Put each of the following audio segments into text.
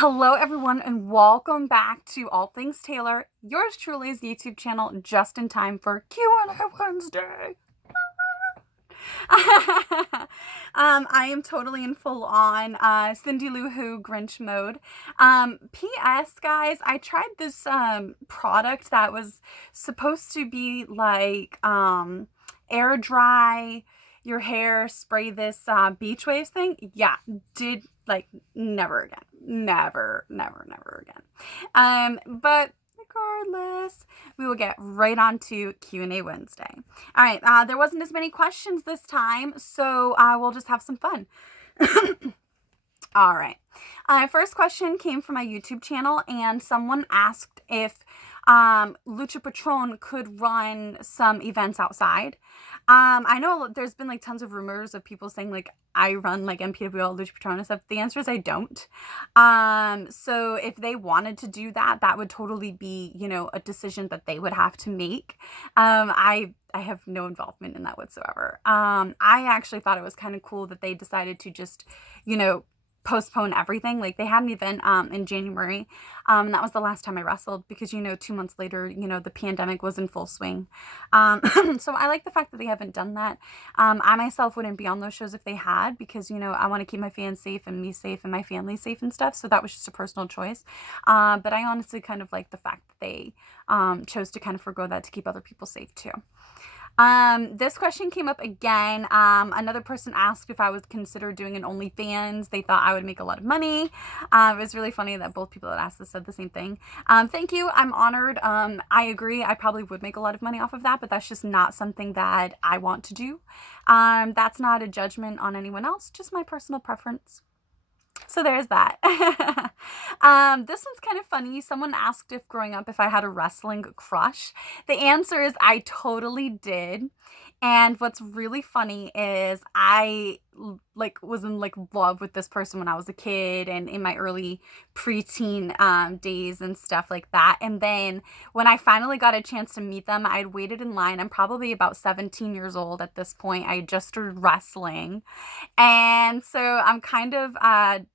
Hello, everyone, and welcome back to All Things Taylor, yours truly's YouTube channel, just in time for QnA Wednesday. I am totally in full on Cindy Lou Who Grinch mode. P.S. guys, I tried this product that was supposed to be like air dry your hair, spray this beach waves thing. Yeah, did like never again. Never again. But regardless, we will get right on to Q&A Wednesday. All right, there wasn't as many questions this time, so we'll just have some fun. All right. First question came from my YouTube channel, and someone asked if Lucha Patron could run some events outside. I know there's been like tons of rumors of people saying like I run like MPWL, Lucha Patron and stuff. The answer is I don't. So if they wanted to do that, that would totally be, a decision that they would have to make. I have no involvement in that whatsoever. I actually thought it was kind of cool that they decided to just, postpone everything. Like they had an event in January, and that was the last time I wrestled because 2 months later the pandemic was in full swing. So I like the fact that they haven't done that. I myself wouldn't be on those shows if they had, because I want to keep my fans safe and me safe and my family safe and stuff, so that was just a personal choice. But I honestly kind of like the fact that they chose to kind of forgo that to keep other people safe too. This question came up again. Another person asked if I would consider doing an OnlyFans. They thought I would make a lot of money. It was really funny that both people that asked this said the same thing. Thank you. I'm honored. I agree. I probably would make a lot of money off of that, but that's just not something that I want to do. That's not a judgment on anyone else, just my personal preference. So there's that. This one's kind of funny. Someone asked if growing up if I had a wrestling crush. The answer is I totally did. And what's really funny is I was in love with this person when I was a kid and in my early preteen days and stuff like that. And then when I finally got a chance to meet them, I'd waited in line. I'm probably about 17 years old at this point. I just started wrestling. And so I'm kind of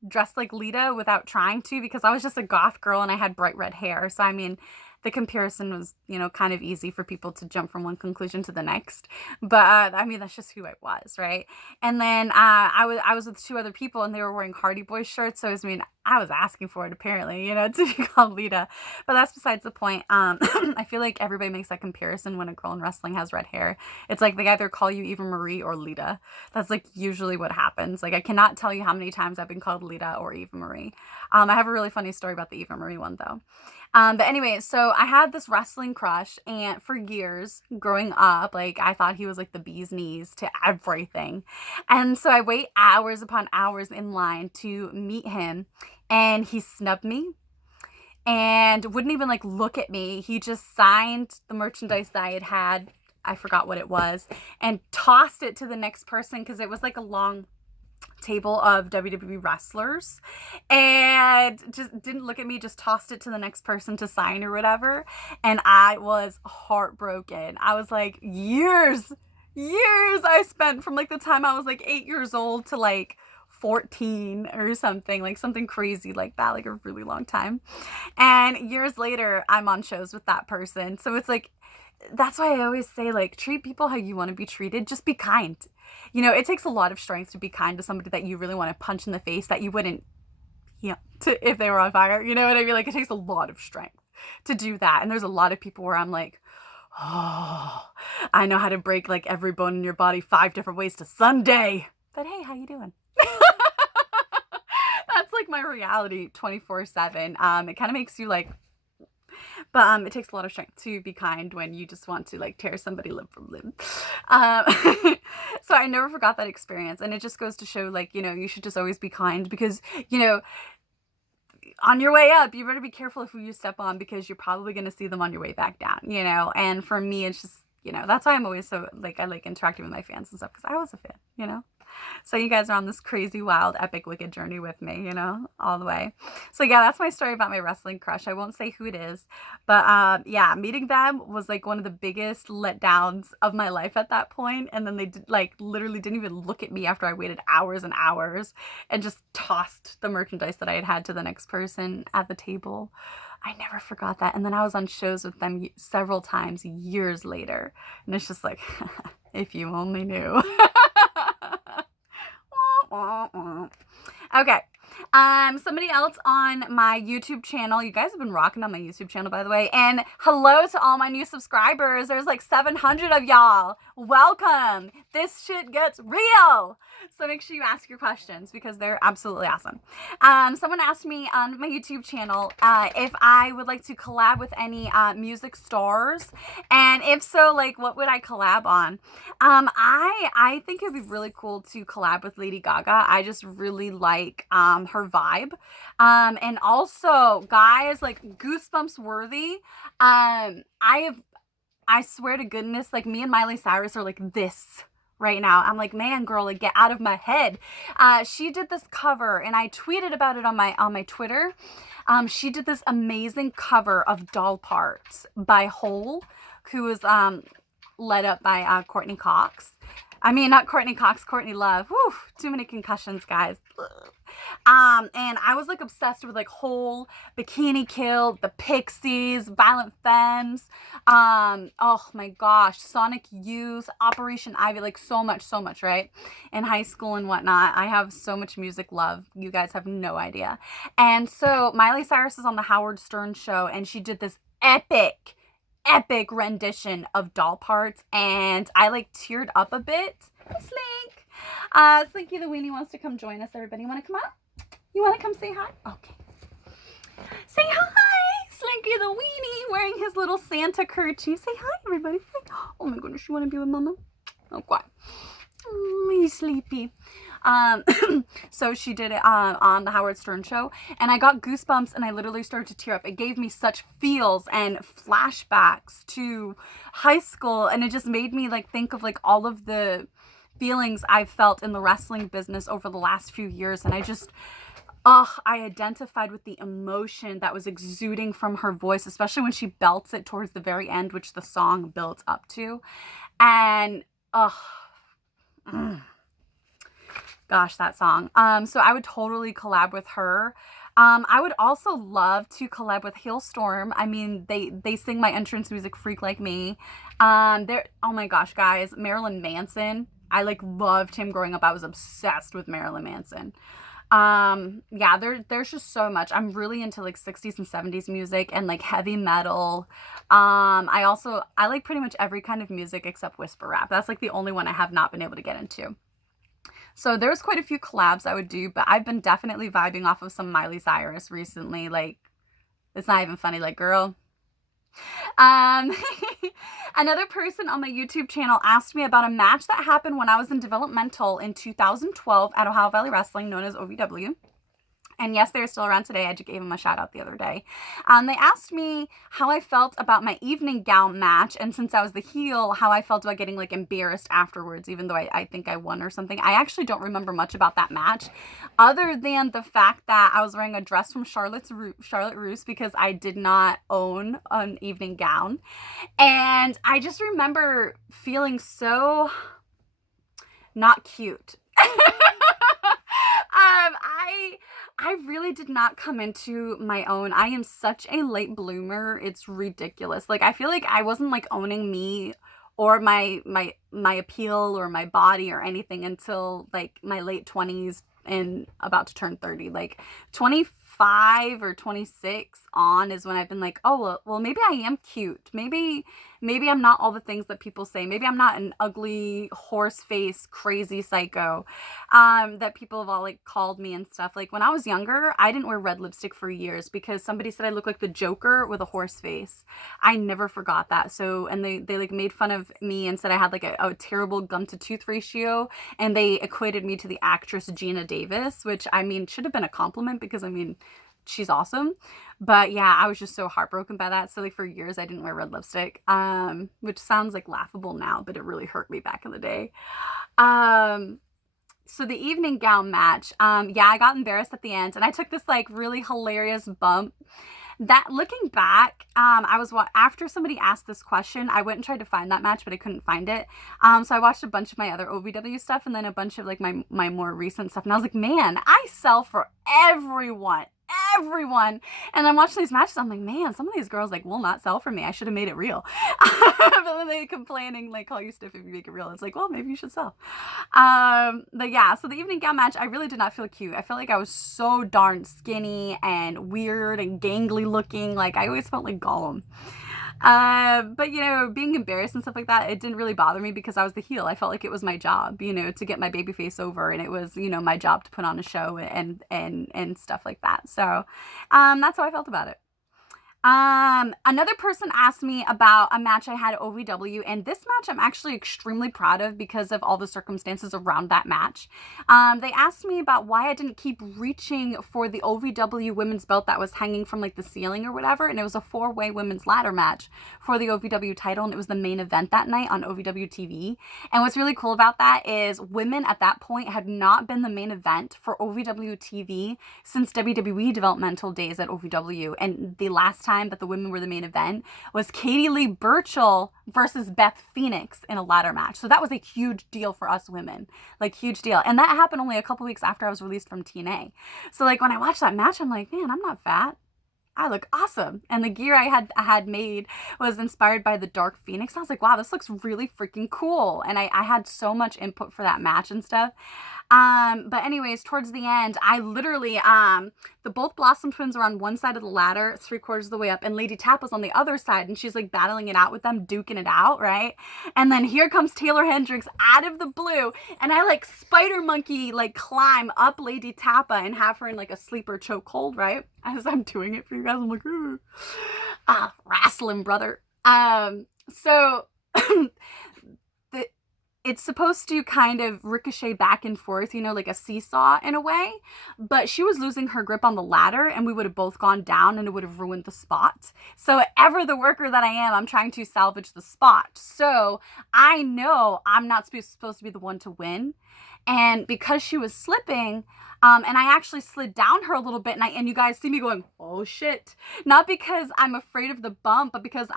dressed like Lita without trying to, because I was just a goth girl and I had bright red hair. So I mean, the comparison was, kind of easy for people to jump from one conclusion to the next. But I mean, that's just who I was, right? And then I was with two other people and they were wearing Hardy Boys shirts. So I was asking for it apparently, to be called Lita. But that's besides the point. I feel like everybody makes that comparison when a girl in wrestling has red hair. It's like they either call you Eva Marie or Lita. That's like usually what happens. Like I cannot tell you how many times I've been called Lita or Eva Marie. I have a really funny story about the Eva Marie one though. But anyway, so I had this wrestling crush, and for years growing up, I thought he was like the bee's knees to everything. And so I wait hours upon hours in line to meet him, and he snubbed me and wouldn't even look at me. He just signed the merchandise that I had. I forgot what it was, and tossed it to the next person because it was like a long table of WWE wrestlers, and just didn't look at me, just tossed it to the next person to sign or whatever. And I was heartbroken. I was like, years I spent from the time I was 8 years old to 14 or something, something crazy like that, a really long time. And years later, I'm on shows with that person. So it's that's why I always say, treat people how you want to be treated. Just be kind. It takes a lot of strength to be kind to somebody that you really want to punch in the face that you wouldn't, if they were on fire. You know what I mean? It takes a lot of strength to do that. And there's a lot of people where I'm like, oh, I know how to break every bone in your body 5 different ways to Sunday. But hey, how you doing? That's my reality 24/7. It kind of makes you but it takes a lot of strength to be kind when you just want to tear somebody limb from limb. So I never forgot that experience, and it just goes to show you should just always be kind, because on your way up you better be careful of who you step on, because you're probably going to see them on your way back down. And for me it's just that's why I'm always so I like interacting with my fans and stuff, because I was a fan. So you guys are on this crazy, wild, epic, wicked journey with me, you know, all the way. So yeah, that's my story about my wrestling crush. I won't say who it is, but yeah, meeting them was like one of the biggest letdowns of my life at that point. And then they like literally didn't even look at me after I waited hours and hours and just tossed the merchandise that I had had to the next person at the table. I never forgot that. And then I was on shows with them several times years later. And it's just like, if you only knew. Okay. Somebody else on my YouTube channel. You guys have been rocking on my YouTube channel, by the way. And hello to all my new subscribers. There's like 700 of y'all. Welcome. This shit gets real. So make sure you ask your questions because they're absolutely awesome. Someone asked me on my YouTube channel if I would like to collab with any music stars. And if so, like, what would I collab on? I think it'd be really cool to collab with Lady Gaga. I just really like her vibe. And also, guys, like, goosebumps worthy. I swear to goodness, like, me and Miley Cyrus are like this right now. I'm like, man, girl, like, get out of my head. She did this cover, and I tweeted about it on my Twitter. She did this amazing cover of Doll Parts by Hole, who was led up by Courtney Cox. I mean, not Courtney Cox, Courtney Love. Whew, too many concussions, guys. And I was like obsessed with like Hole, Bikini Kill, the Pixies, Violent Femmes. Oh my gosh, Sonic Youth, Operation Ivy, like so much, right? In high school and whatnot. I have so much music love. You guys have no idea. And so Miley Cyrus is on the Howard Stern show, and she did this epic rendition of Doll Parts, and I like teared up a bit. Hi, Slink. Slinky the Weenie wants to come join us. Everybody want to come up? You want to come say hi? Okay. Say hi, Slinky the Weenie, wearing his little Santa kerchief. Say hi, everybody. Oh my goodness, you want to be with Mama? Okay. He's sleepy. So she did it on the Howard Stern show, and I got goosebumps, and I literally started to tear up. It gave me such feels and flashbacks to high school, and it just made me like think of like all of the feelings I've felt in the wrestling business over the last few years, and I just I identified with the emotion that was exuding from her voice, especially when she belts it towards the very end, which the song builds up to. And gosh, that song. So I would totally collab with her. I would also love to collab with Hailstorm. I mean, they sing my entrance music, Freak Like Me. Oh my gosh, guys, Marilyn Manson. I like loved him growing up. I was obsessed with Marilyn Manson. Yeah, there's just so much. I'm really into like 60s and 70s music and like heavy metal. I like pretty much every kind of music except whisper rap. That's like the only one I have not been able to get into. So there's quite a few collabs I would do, but I've been definitely vibing off of some Miley Cyrus recently. Like, it's not even funny. Like, girl. Another person on my YouTube channel asked me about a match that happened when I was in developmental in 2012 at Ohio Valley Wrestling, known as OVW. And yes, they're still around today. I just gave them a shout out the other day. They asked me how I felt about my evening gown match. And since I was the heel, how I felt about getting like embarrassed afterwards, even though I think I won or something. I actually don't remember much about that match other than the fact that I was wearing a dress from Charlotte Russe because I did not own an evening gown. And I just remember feeling so not cute. I really did not come into my own. I am such a late bloomer. It's ridiculous. Like, I feel like I wasn't like owning me or my appeal or my body or anything until like my late 20s and about to turn 30. Like 25 or 26 on is when I've been like, oh, well, maybe I am cute. Maybe I'm not all the things that people say. Maybe I'm not an ugly, horse face, crazy psycho that people have all like called me and stuff. Like when I was younger, I didn't wear red lipstick for years because somebody said I looked like the Joker with a horse face. I never forgot that. So, and they like made fun of me and said I had like a terrible gum to tooth ratio, and they equated me to the actress Gina Davis, which I mean should have been a compliment because I mean she's awesome. But yeah, I was just so heartbroken by that. So like for years I didn't wear red lipstick, which sounds like laughable now, but it really hurt me back in the day. so the evening gown match, yeah, I got embarrassed at the end, and I took this like really hilarious bump. That looking back, after somebody asked this question, I went and tried to find that match, but I couldn't find it. So I watched a bunch of my other OVW stuff and then a bunch of like my more recent stuff, and I was like, man, I sell for everyone. And I'm watching these matches, I'm like, man, some of these girls like will not sell for me. I should have made it real. But then they complaining like, call you stiff if you make it real. It's like, well, maybe you should sell. But yeah, so the evening gown match, I really did not feel cute. I felt like I was so darn skinny and weird and gangly looking. Like I always felt like Gollum. But you know, being embarrassed and stuff like that, it didn't really bother me because I was the heel. I felt like it was my job, you know, to get my baby face over, and it was, you know, my job to put on a show and stuff like that. So, that's how I felt about it. Another person asked me about a match I had at OVW, and this match I'm actually extremely proud of because of all the circumstances around that match. They asked me about why I didn't keep reaching for the OVW women's belt that was hanging from like the ceiling or whatever, and it was a 4-way women's ladder match for the OVW title, and it was the main event that night on OVW TV. And what's really cool about that is women at that point had not been the main event for OVW TV since WWE developmental days at OVW, and the last time that the women were the main event was Katie Lee Burchill versus Beth Phoenix in a ladder match. So that was a huge deal for us women, like huge deal. And that happened only a couple weeks after I was released from TNA. So like when I watched that match, I'm like, man, I'm not fat. I look awesome. And the gear I had made was inspired by the Dark Phoenix. I was like, wow, this looks really freaking cool. And I had so much input for that match and stuff. But anyways, towards the end, I literally, the both Blossom twins were on one side of the ladder, 3/4 of the way up, and Lady Tap was on the other side, and she's like battling it out with them, duking it out, right? And then here comes Taeler Hendrix out of the blue, and I like spider monkey, like climb up Lady Tappa and have her in like a sleeper chokehold, right? As I'm doing it for you guys, I'm like, ooh. Wrestling, brother. So it's supposed to kind of ricochet back and forth, you know, like a seesaw in a way, but she was losing her grip on the ladder and we would have both gone down and it would have ruined the spot. So ever the worker that I am, I'm trying to salvage the spot. So I know I'm not supposed to be the one to win. And because she was slipping, and I actually slid down her a little bit, and you guys see me going, oh shit. Not because I'm afraid of the bump, but because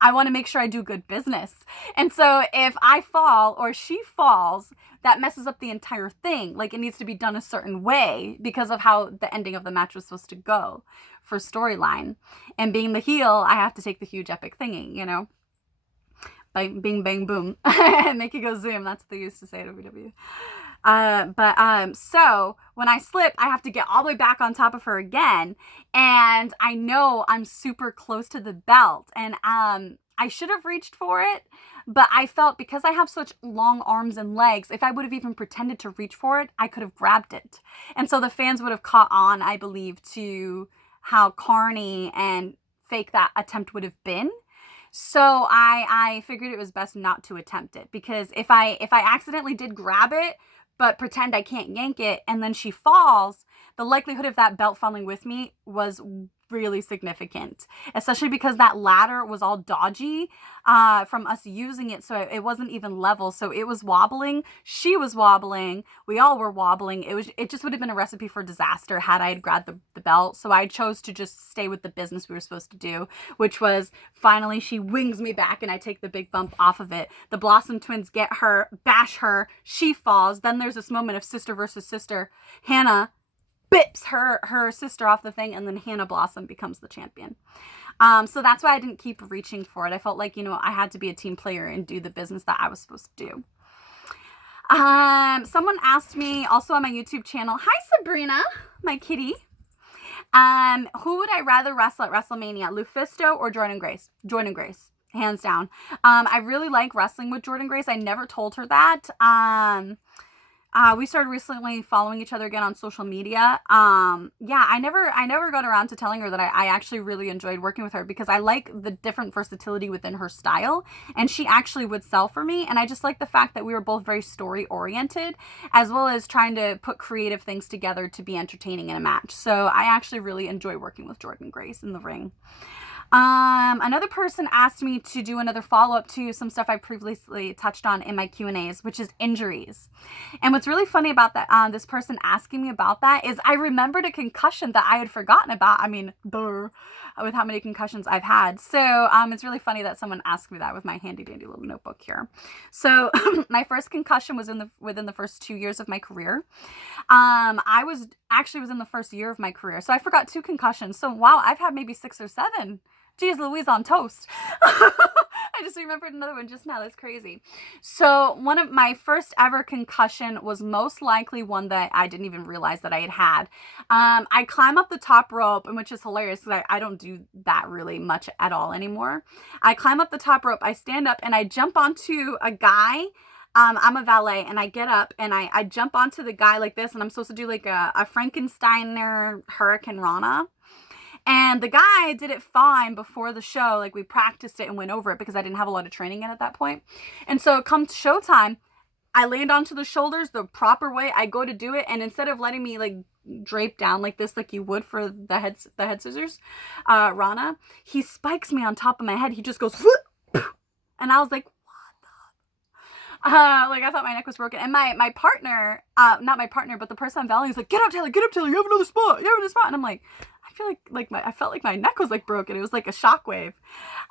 I want to make sure I do good business. And so if I fall or she falls, that messes up the entire thing. Like it needs to be done a certain way because of how the ending of the match was supposed to go for storyline. And being the heel, I have to take the huge epic thingy, you know? Bang, bing, bang, boom. Make it go zoom. That's what they used to say at OVW. So when I slip, I have to get all the way back on top of her again. And I know I'm super close to the belt, and, I should have reached for it, but I felt because I have such long arms and legs, if I would have even pretended to reach for it, I could have grabbed it. And so the fans would have caught on, I believe, to how corny and fake that attempt would have been. So I figured it was best not to attempt it, because if I accidentally did grab it, but pretend I can't yank it, and then she falls, the likelihood of that belt falling with me was really significant, especially because that ladder was all dodgy from us using it, so it wasn't even level, so it was wobbling, she was wobbling, we all were wobbling. It just would have been a recipe for disaster had I had grabbed the belt. So I chose to just stay with the business we were supposed to do, which was finally she wings me back and I take the big bump off of it. The Blossom twins get her, bash her, she falls. Then there's this moment of sister versus sister. Hannah bips her sister off the thing, and then Hannah Blossom becomes the champion. So that's why I didn't keep reaching for it. I felt like, you know, I had to be a team player and do the business that I was supposed to do. Someone asked me also on my YouTube channel, hi Sabrina, my kitty, who would I rather wrestle at Wrestlemania, Fisto or Jordynne Grace? Jordynne Grace, hands down. I really like wrestling with Jordynne Grace. I never told her that. We started recently following each other again on social media. Yeah, I never got around to telling her that I actually really enjoyed working with her, because I like the different versatility within her style, and she actually would sell for me. And I just like the fact that we were both very story oriented, as well as trying to put creative things together to be entertaining in a match. So I actually really enjoy working with Jordynne Grace in the ring. Another person asked me to do another follow-up to some stuff I previously touched on in my Q&As, which is injuries. And what's really funny about that, this person asking me about that is I remembered a concussion that I had forgotten about. I mean, with how many concussions I've had. So, it's really funny that someone asked me that with my handy dandy little notebook here. So, my first concussion was within the first 2 years of my career. I was in the first year of my career. So I forgot 2 concussions. So wow, I've had maybe 6 or 7. Jeez Louise on toast. I just remembered another one just now. That's crazy. So one of my first ever concussion was most likely one that I didn't even realize that I had. I climb up the top rope, and which is hilarious because I don't do that really much at all anymore. I climb up the top rope, I stand up, and I jump onto a guy. I'm a valet, and I get up and I jump onto the guy like this, and I'm supposed to do like a Frankensteiner Hurricane Rana. And the guy did it fine before the show. Like, we practiced it and went over it because I didn't have a lot of training in at that point. And so come showtime, I land onto the shoulders the proper way. I go to do it, and instead of letting me like drape down like this, like you would for the head scissors, Rana, he spikes me on top of my head. He just goes, and I was like, like I thought my neck was broken. And my partner, not my partner, but the person I'm valeting is like, get up, Taylor, you have another spot, And I'm like, I felt like my neck was like broken. It was like a shockwave.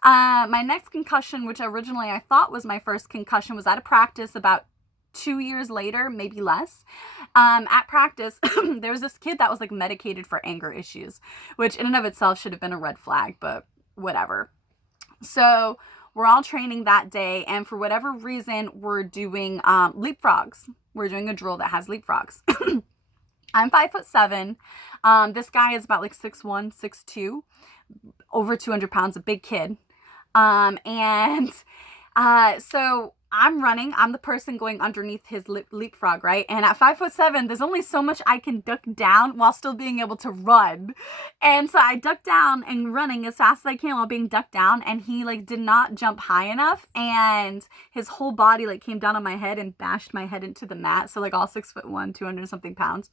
My next concussion, which originally I thought was my first concussion, was at a practice about 2 years later, maybe less. At practice, there was this kid that was like medicated for anger issues, which in and of itself should have been a red flag, but whatever. So we're all training that day, and for whatever reason, we're doing leapfrogs. We're doing a drill that has leapfrogs. I'm 5'7". This guy is about like 6'1", 6'2", over 200 pounds, a big kid. So I'm running. I'm the person going underneath his leapfrog, right? And at 5'7", there's only so much I can duck down while still being able to run. And so I ducked down and running as fast as I can while being ducked down. And he like did not jump high enough, and his whole body like came down on my head and bashed my head into the mat. So like all 6'1", 200 something pounds.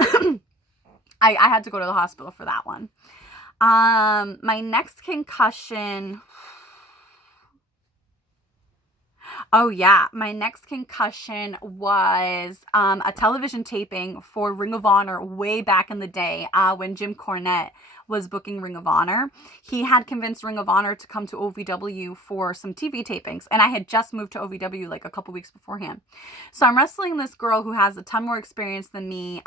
I had to go to the hospital for that one. My next concussion. Oh yeah, my next concussion was a television taping for Ring of Honor way back in the day when Jim Cornette was booking Ring of Honor. He had convinced Ring of Honor to come to OVW for some TV tapings, and I had just moved to OVW like a couple weeks beforehand. So I'm wrestling this girl who has a ton more experience than me,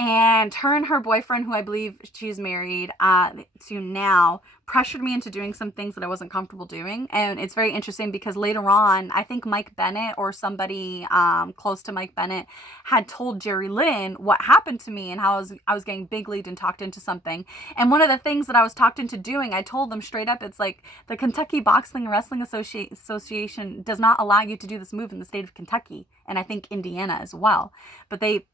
and her and her boyfriend, who I believe she's married to now, pressured me into doing some things that I wasn't comfortable doing. And it's very interesting because later on, I think Mike Bennett or somebody close to Mike Bennett had told Jerry Lynn what happened to me and how I was getting big leagued and talked into something. And one of the things that I was talked into doing, I told them straight up, it's like the Kentucky Boxing and Wrestling Association does not allow you to do this move in the state of Kentucky. And I think Indiana as well. But they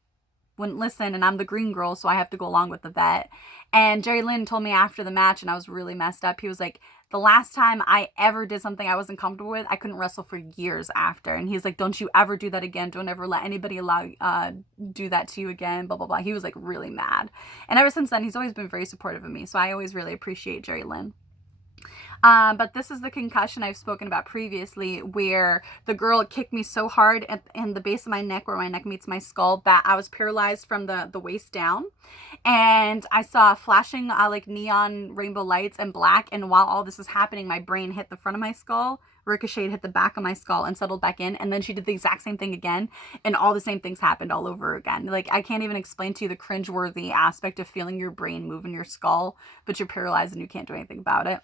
wouldn't listen, and I'm the green girl, so I have to go along with the vet. And Jerry Lynn told me after the match, and I was really messed up, he was like, the last time I ever did something I wasn't comfortable with, I couldn't wrestle for years after. And he's like, don't you ever do that again. Don't ever let anybody do that to you again, blah, blah, blah. He was like really mad. And ever since then, he's always been very supportive of me. So I always really appreciate Jerry Lynn. But this is the concussion I've spoken about previously, where the girl kicked me so hard in the base of my neck, where my neck meets my skull, that I was paralyzed from the waist down. And I saw flashing like neon rainbow lights and black. And while all this is happening, my brain hit the front of my skull, ricocheted, hit the back of my skull, and settled back in. And then she did the exact same thing again, and all the same things happened all over again. Like, I can't even explain to you the cringeworthy aspect of feeling your brain move in your skull, but you're paralyzed and you can't do anything about it.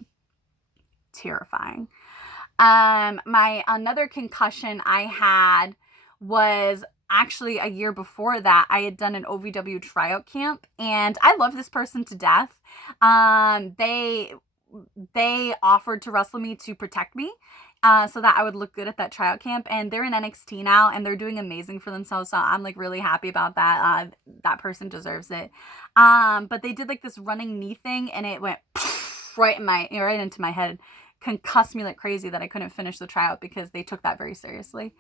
Terrifying. My another concussion I had was actually a year before that. I had done an OVW tryout camp, and I love this person to death. They offered to wrestle me to protect me, so that I would look good at that tryout camp. And they're in NXT now, and they're doing amazing for themselves. So I'm like really happy about that. That person deserves it. But they did like this running knee thing, and it went right into my head, concussed me like crazy, that I couldn't finish the tryout because they took that very seriously.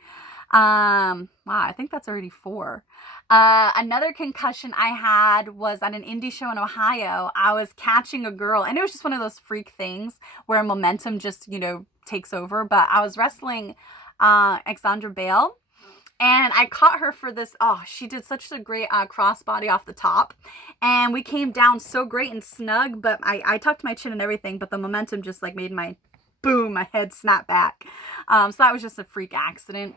Wow, I think that's already 4. Another concussion I had was at an indie show in Ohio. I was catching a girl, and it was just one of those freak things where momentum just, takes over. But I was wrestling Alexandra Bale, and I caught her for this. Oh, she did such a great crossbody off the top. And we came down so great and snug, but I tucked my chin and everything, but the momentum just like made my head snap back. So that was just a freak accident.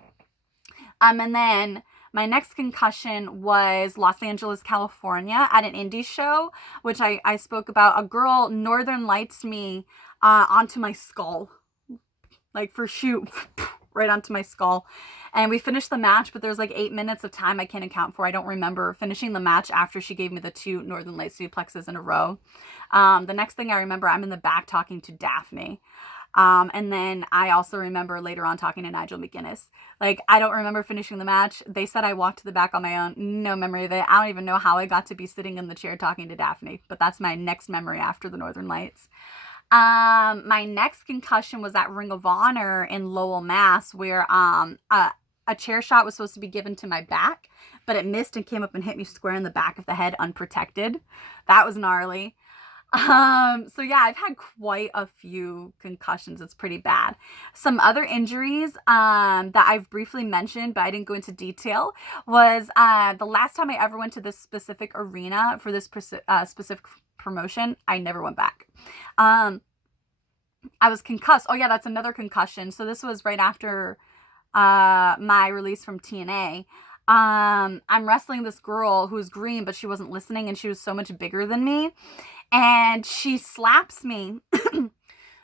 And then my next concussion was Los Angeles, California at an indie show, which I spoke about. A girl Northern Lights me onto my skull. Like for shoot, right onto my skull. And we finished the match, but there's like 8 minutes of time I can't account for. I don't remember finishing the match after she gave me the 2 Northern Lights suplexes in a row. The next thing I remember, I'm in the back talking to Daphne. And then I also remember later on talking to Nigel McGuinness. Like, I don't remember finishing the match. They said I walked to the back on my own. No memory of it. I don't even know how I got to be sitting in the chair talking to Daphne. But that's my next memory after the Northern Lights. My next concussion was at Ring of Honor in Lowell, Mass, where a chair shot was supposed to be given to my back, but it missed and came up and hit me square in the back of the head unprotected. That was gnarly. So yeah, I've had quite a few concussions. It's pretty bad. Some other injuries that I've briefly mentioned, but I didn't go into detail, was the last time I ever went to this specific arena for this specific promotion, I never went back. I was concussed. Oh yeah, that's another concussion. So this was right after my release from TNA. I'm wrestling this girl who was green, but she wasn't listening, and she was so much bigger than me. And she slaps me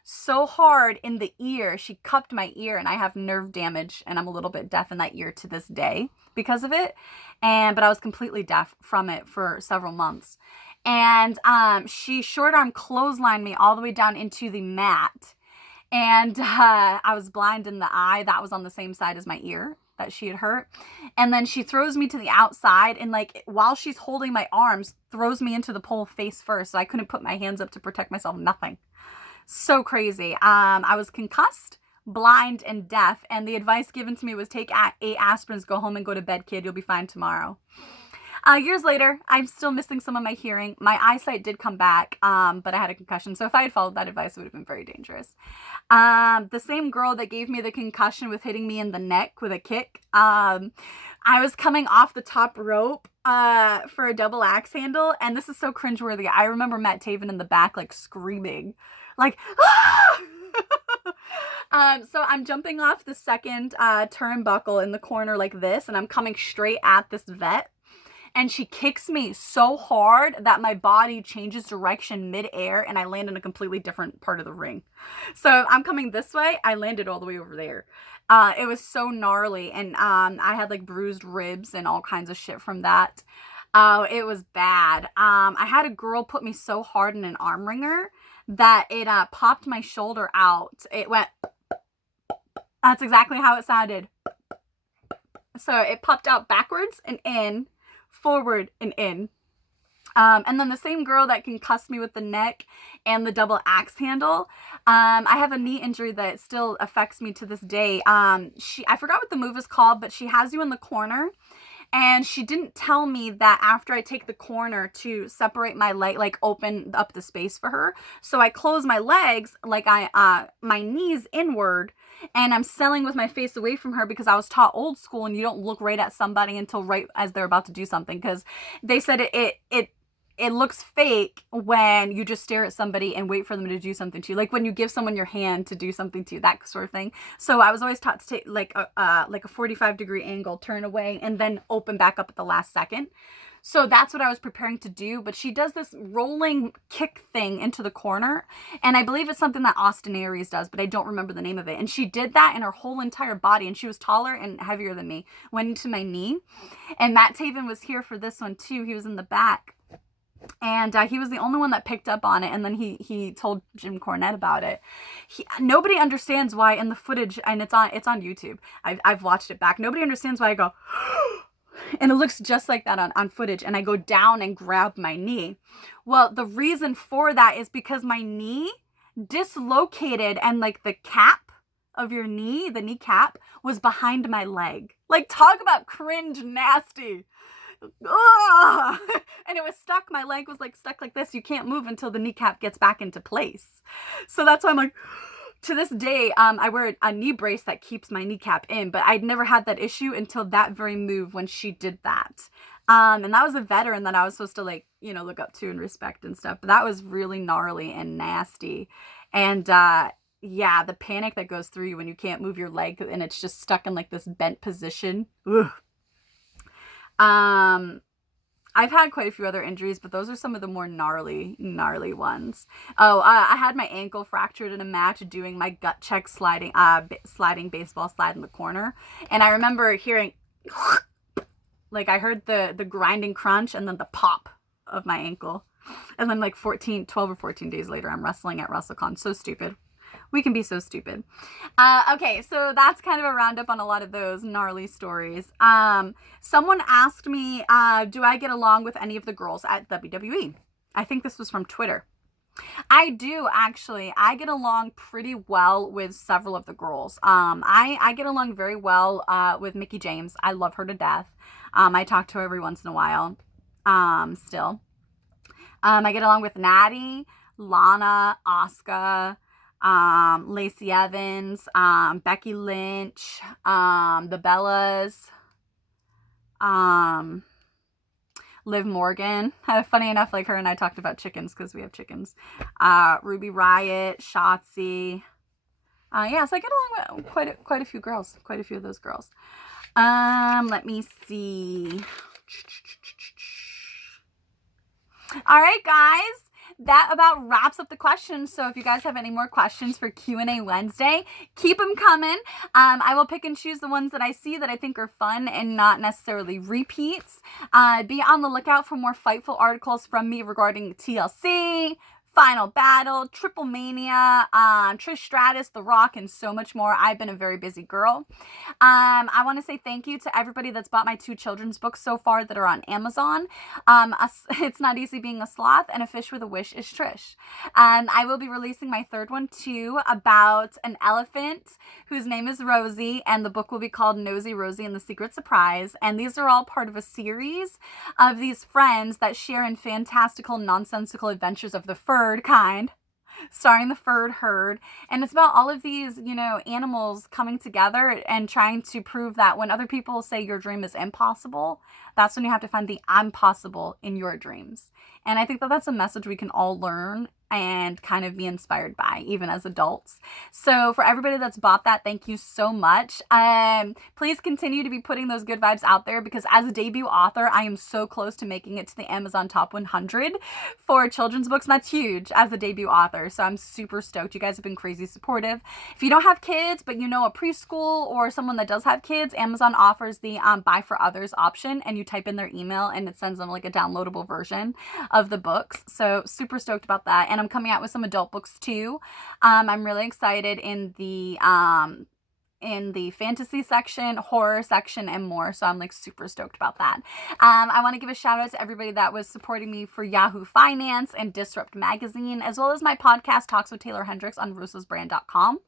so hard in the ear. She cupped my ear, and I have nerve damage, and I'm a little bit deaf in that ear to this day because of it. But I was completely deaf from it for several months. And she short arm clotheslined me all the way down into the mat. And I was blind in the eye. That was on the same side as my ear that she had hurt. And then she throws me to the outside, and like while she's holding my arms, throws me into the pole face first. So I couldn't put my hands up to protect myself. Nothing. So crazy. I was concussed, blind, and deaf. And the advice given to me was take 8 aspirins, go home and go to bed, kid. You'll be fine tomorrow. Years later, I'm still missing some of my hearing. My eyesight did come back, but I had a concussion. So if I had followed that advice, it would have been very dangerous. The same girl that gave me the concussion with hitting me in the neck with a kick. I was coming off the top rope for a double axe handle, and this is so cringeworthy. I remember Matt Taven in the back, like screaming, like, ah! So I'm jumping off the second turnbuckle in the corner like this, and I'm coming straight at this vet. And she kicks me so hard that my body changes direction mid-air, and I land in a completely different part of the ring. So I'm coming this way. I landed all the way over there. It was so gnarly, and I had like bruised ribs and all kinds of shit from that. It was bad. I had a girl put me so hard in an arm wringer that it popped my shoulder out. It went... That's exactly how it sounded. So it popped out backwards and in, forward and in. And then the same girl that concussed me with the neck and the double axe handle, I have a knee injury that still affects me to this day. I forgot what the move is called, but she has you in the corner, and she didn't tell me that after I take the corner to separate my leg, like open up the space for her. So I close my legs, like my knees inward, and I'm selling with my face away from her because I was taught old school, and you don't look right at somebody until right as they're about to do something, because they said it looks fake when you just stare at somebody and wait for them to do something to you. Like when you give someone your hand to do something to you, that sort of thing. So I was always taught to take like a 45-degree angle, turn away, and then open back up at the last second. So that's what I was preparing to do. But she does this rolling kick thing into the corner. And I believe it's something that Austin Aries does, but I don't remember the name of it. And she did that in her whole entire body. And she was taller and heavier than me. Went into my knee. And Matt Taven was here for this one too. He was in the back. And he was the only one that picked up on it. And then he told Jim Cornette about it. Nobody understands why in the footage, and it's on YouTube. I've watched it back. Nobody understands why I go... And it looks just like that on footage. And I go down and grab my knee. Well, the reason for that is because my knee dislocated, and like the cap of your knee, the kneecap, was behind my leg. Like, talk about cringe nasty. Ugh! And it was stuck. My leg was like stuck like this. You can't move until the kneecap gets back into place. So that's why I'm like, to this day, I wear a knee brace that keeps my kneecap in, but I'd never had that issue until that very move when she did that. And that was a veteran that I was supposed to, like, you know, look up to and respect and stuff. But that was really gnarly and nasty. And yeah, the panic that goes through you when you can't move your leg and it's just stuck in like this bent position. Ugh. I've had quite a few other injuries, but those are some of the more gnarly ones. Oh, I had my ankle fractured in a match doing my gut check sliding baseball slide in the corner. And I remember hearing, like, I heard the grinding crunch and then the pop of my ankle. And then like 12 or 14 days later, I'm wrestling at WrestleCon. So stupid. We can be so stupid. Okay, so that's kind of a roundup on a lot of those gnarly stories. Someone asked me, do I get along with any of the girls at WWE? I think this was from Twitter. I do, actually. I get along pretty well with several of the girls. I get along very well with Mickie James. I love her to death. I talk to her every once in a while still. I get along with Natty, Lana, Asuka, Lacey Evans, Becky Lynch, the Bellas, Liv Morgan. Funny enough, like, her and I talked about chickens because we have chickens. Ruby Riott, Shotzi. Yeah, so I get along with quite a few girls, quite a few of those girls. Let me see. All right, guys. That about wraps up the questions. So if you guys have any more questions for Q&A Wednesday, keep them coming. I will pick and choose the ones that I see that I think are fun and not necessarily repeats. Be on the lookout for more Fightful articles from me regarding TLC, Final Battle, Triple Mania, Trish Stratus, The Rock, and so much more. I've been a very busy girl. I want to say thank you to everybody that's bought my 2 children's books so far that are on Amazon. It's Not Easy Being a Sloth and A Fish with a Wish is Trish. I will be releasing my 3rd one too, about an elephant whose name is Rosie, and the book will be called Nosy Rosie and the Secret Surprise. And these are all part of a series of these friends that share in fantastical, nonsensical adventures of the fur kind, starring the furred herd. And it's about all of these, you know, animals coming together and trying to prove that when other people say your dream is impossible, that's when you have to find the I'm possible in your dreams. And I think that that's a message we can all learn and kind of be inspired by, even as adults. So for everybody that's bought that, thank you so much. Please continue to be putting those good vibes out there, because as a debut author, I am so close to making it to the Amazon Top 100 for children's books, and that's huge as a debut author. So I'm super stoked. You guys have been crazy supportive. If you don't have kids, but you know a preschool or someone that does have kids, Amazon offers the buy for others option, and you type in their email and it sends them like a downloadable version of the books. So super stoked about that. And I'm coming out with some adult books too. I'm really excited in the fantasy section, horror section, and more. So I'm like super stoked about that. I want to give a shout out to everybody that was supporting me for Yahoo Finance and Disrupt Magazine, as well as my podcast Talks with Taeler Hendrix on russosbrand.com.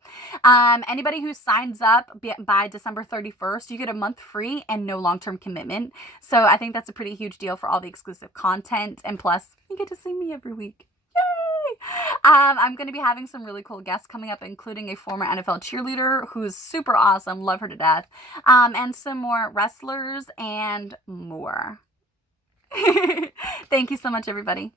Anybody who signs up by December 31st, you get a month free and no long-term commitment. So I think that's a pretty huge deal for all the exclusive content. And plus, you get to see me every week. I'm going to be having some really cool guests coming up, including a former NFL cheerleader who's super awesome, love her to death, and some more wrestlers and more. Thank you so much, everybody.